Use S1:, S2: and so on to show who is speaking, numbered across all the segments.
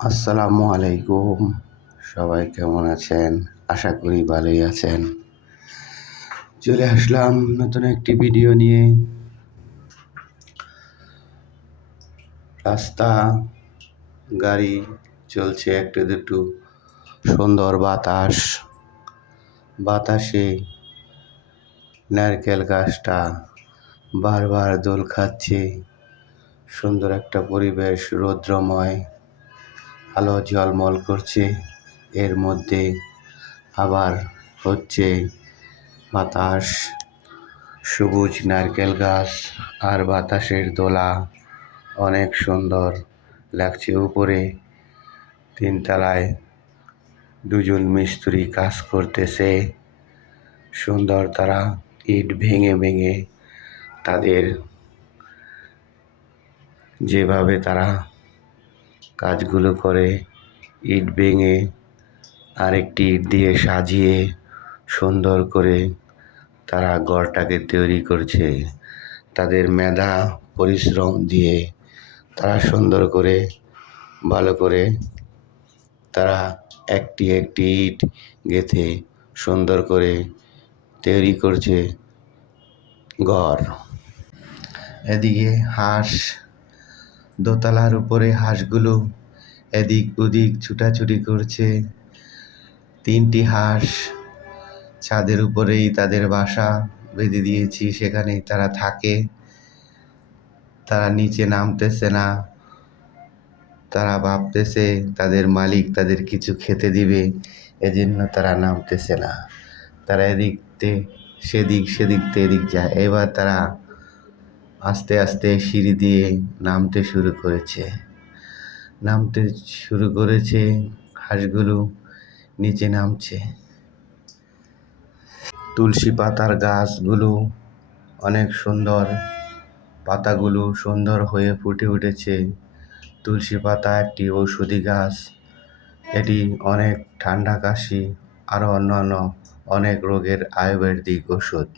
S1: আসসালামু আলাইকুম। সবাই কেমন আছেন? আশা করি ভালোই আছেন। চলে আসলাম নতুন একটি ভিডিও নিয়ে। রাস্তা, গাড়ি চলছে একটু দুটো। সুন্দর বাতাস। বাতাসে নারকেল গাছটা বারবার দোল খাচ্ছে। সুন্দর একটা পরিবেশ, রৌদ্রময়। আলো ঝলমল করছে। এর মধ্যে আবার হচ্ছে বাতাস, সবুজ নারকেল গাছ আর বাতাসের দোলা। অনেক সুন্দর লাগছে উপরে। তিনতলায় দুজন মিস্ত্রি কাজ করতেছে। সুন্দর তারা ইট ভেঙে ভেঙে তাদের যেভাবে তারা কাজগুলো করে, ইট ভেঙে আরেকটি ইট দিয়ে সাজিয়ে সুন্দর করে তারা ঘরটাকে তৈরি করছে। তাদের মেধা, পরিশ্রম দিয়ে তারা সুন্দর করে, ভালো করে তারা একটি একটি ইট গেঁথে সুন্দর করে তৈরি করছে ঘর। এদিকে হাঁস দোতলার উপরে হাঁসগুলো এদিক ওদিক ছুটাছুটি করছে। তিনটি হাঁস ছাদের উপরেই তাদের বাসা বেঁধে দিয়েছি, সেখানেই তারা থাকে। তারা নিচে নামতেছে না। তারা ভাবতেছে তাদের মালিক তাদের কিছু খেতে দিবে, এজন্য তারা নামতেছে না। তারা এদিক তে সেদিক সেদিক তে এদিক যায়। এবার তারা আস্তে আস্তে সিঁড়ি দিয়ে নামতে শুরু করেছে। নামতে শুরু করেছে, হাঁসগুলো নিচে নামছে। তুলসী পাতার গাছগুলো অনেক সুন্দর, পাতাগুলো সুন্দর হয়ে ফুটে উঠেছে। তুলসী পাতা একটি ঔষধি গাছ, এটি অনেক ঠান্ডা কাশি আরও অন্যান্য অনেক রোগের আয়ুর্বেদিক ওষুধ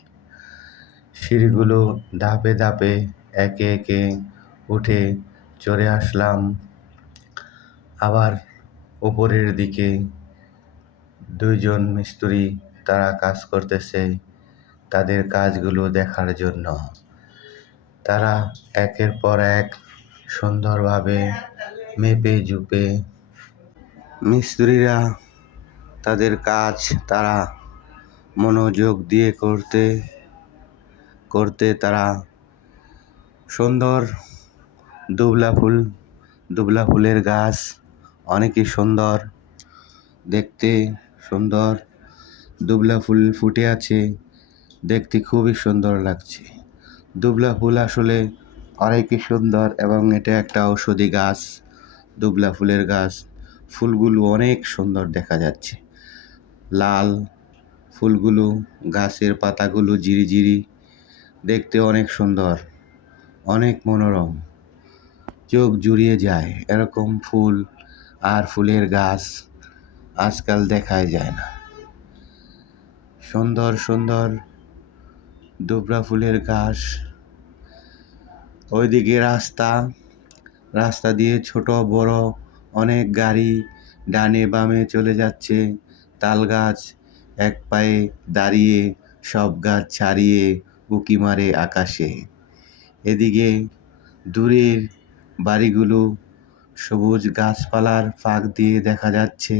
S1: সিঁড়িগুলো ধাপে ধাপে একে একে উঠে চড়ে আসলাম। আবার উপরের দিকে দুইজন মিস্ত্রি তারা কাজ করতেছে তাদের কাজগুলো দেখার জন্য। তারা একের পর এক সুন্দরভাবে মেপে জুপে মিস্ত্রিরা তাদের কাজ তারা মনোযোগ দিয়ে করতে করতে তারা সুন্দর দুবলা ফুল, দুবলা ফুলের গাছ, অনেকই সুন্দর। দেখতে সুন্দর, দুবলা ফুল ফুটে আছে, দেখতে খুবই সুন্দর লাগছে। দুবলা ফুল আসলে অনেকই সুন্দর এবং এটা একটা ঔষধি গাছ, দুবলা ফুলের গাছ। ফুলগুলো অনেক সুন্দর দেখা যাচ্ছে। লাল ফুলগুলো, গাছের পাতাগুলো জিরিজিরি দেখতে অনেক সুন্দর, অনেক মনোরম। চোখ জুড়িয়ে যায়, এরকম ফুল আর ফুলের গাছ আজকাল দেখাই যায় না। সুন্দর সুন্দর দুবরা ফুলের গাছ। ওইদিকে রাস্তা রাস্তা দিয়ে ছোট, বড় অনেক গাড়ি ডানে বামে চলে যাচ্ছে। তাল গাছ এক পায়ে দাঁড়িয়ে, সব গাছ ছাড়িয়ে উঁকি মারে আকাশে। এদিকে দূরের বাড়িগুলো সবুজ গাছপালার ফাঁক দিয়ে দেখা যাচ্ছে।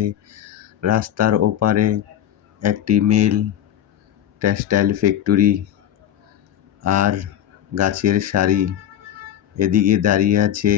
S1: রাস্তার ওপারে একটি মিল টেক্সটাইল ফ্যাক্টরি আর গাছের সারি। এদিকে দাঁড়িয়ে আছে